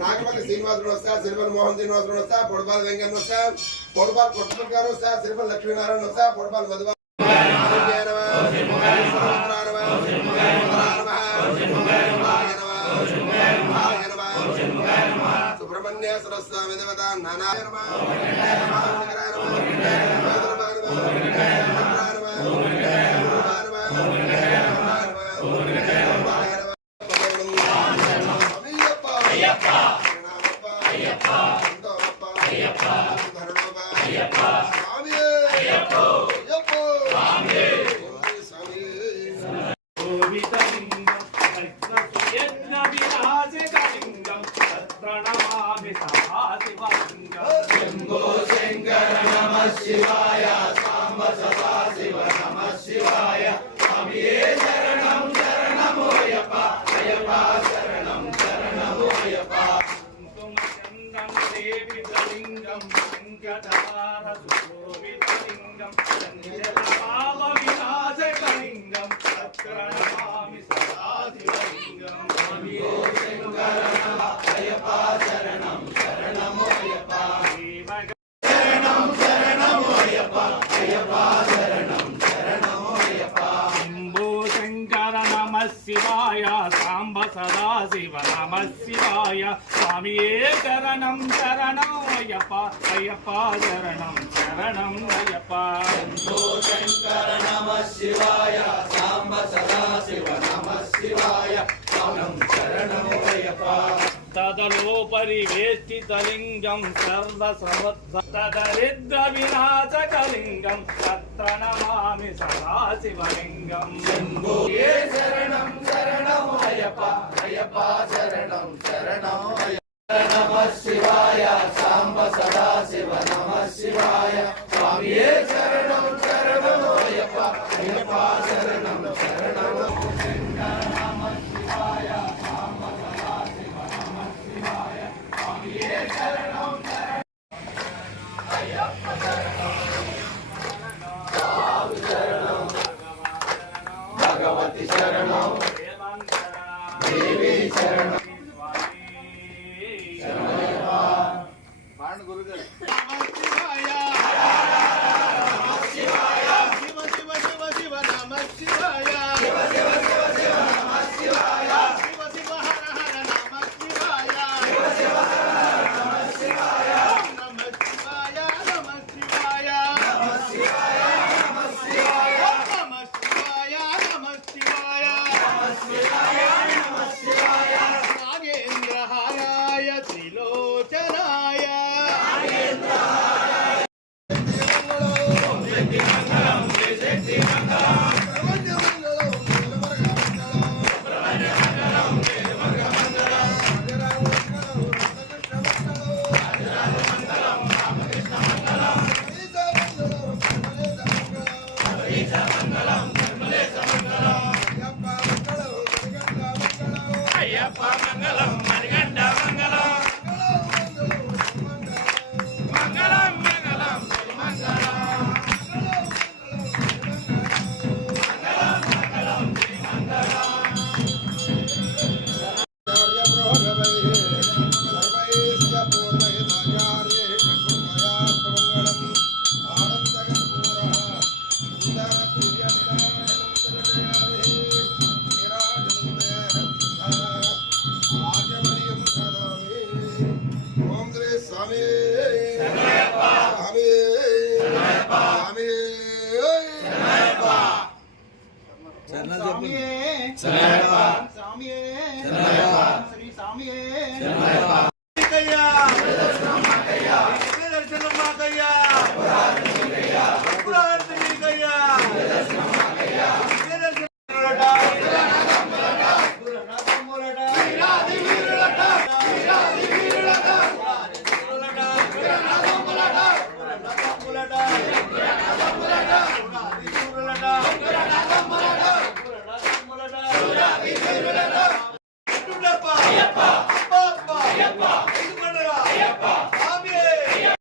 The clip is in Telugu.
నాగపల్లి శ్రీనివాసుడు వస్తా, సిరిపల్లి మోహన్ శ్రీనివాసుడు వస్తా, పొడపాల వెంకన్న వస్తా, పొడపాల కొట్టుకుంటు గారు వస్తా, సిరిపల్లి లక్ష్మీనారాయణ వస్తా, పొడపాల మధుబా సుబ్రహ్మణ్యేశ్వర స్వామి దేవత నారాయణ శివాయ సాంబ సదా శివ నమ శివాయ స్వామియే శరణం శరణము అయ్యప్ప అయ్యప్ప శరణం శరణము అయ్యప్ప చందన దేవి లింగం వెంకటార సుశోభితలింగం పాప వినాశకలింగం సత్కరణమామి సదా శివలింగం స్వామియే శంకరణ అయ్యప్ప శరణం శరణము అయ్యప్ప శివాయ సాంబ సదా శివ నమ శివాయ స్వామియే శరణం శరణం అయ్యప్ప అయ్యప్ప శరణం శరణం అయ్యప్ప శంకర నమ శివాయ సాంబ సదా శివ నమ శివాయ శరణం శరణం అయ్యప్ప తదలోపరి వేష్టితలింగం సర్వసమర్థదరిద్ర వినాశకలింగం తత్ర నమామి సదా శివలింగం శంభోయే శరణం శరణం అయ్యప్ప అయ్యప్ప శరణం శరణం నమ శివాయ సాంబ సదా శివ నమ శివాయ స్వామియే శరణం శరణం అయ్యప్ప అయ్యప్ప శరణం శరణం భగవతి శరణం దేవి శరణం గురుగారు శివ శివ శివ శివ నమ శివాయ శివ శివ శివ శివ నమ శివాయ శివ శివ హర హర నమ శివాయ శివ శివ హర హర నమ శివాయ నమ శివాయ నమ శివాయ నమ శివాయ నమ శివాయ నమ శివాయ నమ శివాయ నమ శివాయ నమ శివాయ నాగేంద్ర హరాయ త్రిలోచనాయ నాగేంద్ర హరాయ శక్తి మంగళం శక్తి మంగళం అయ్యప్ప మంగళం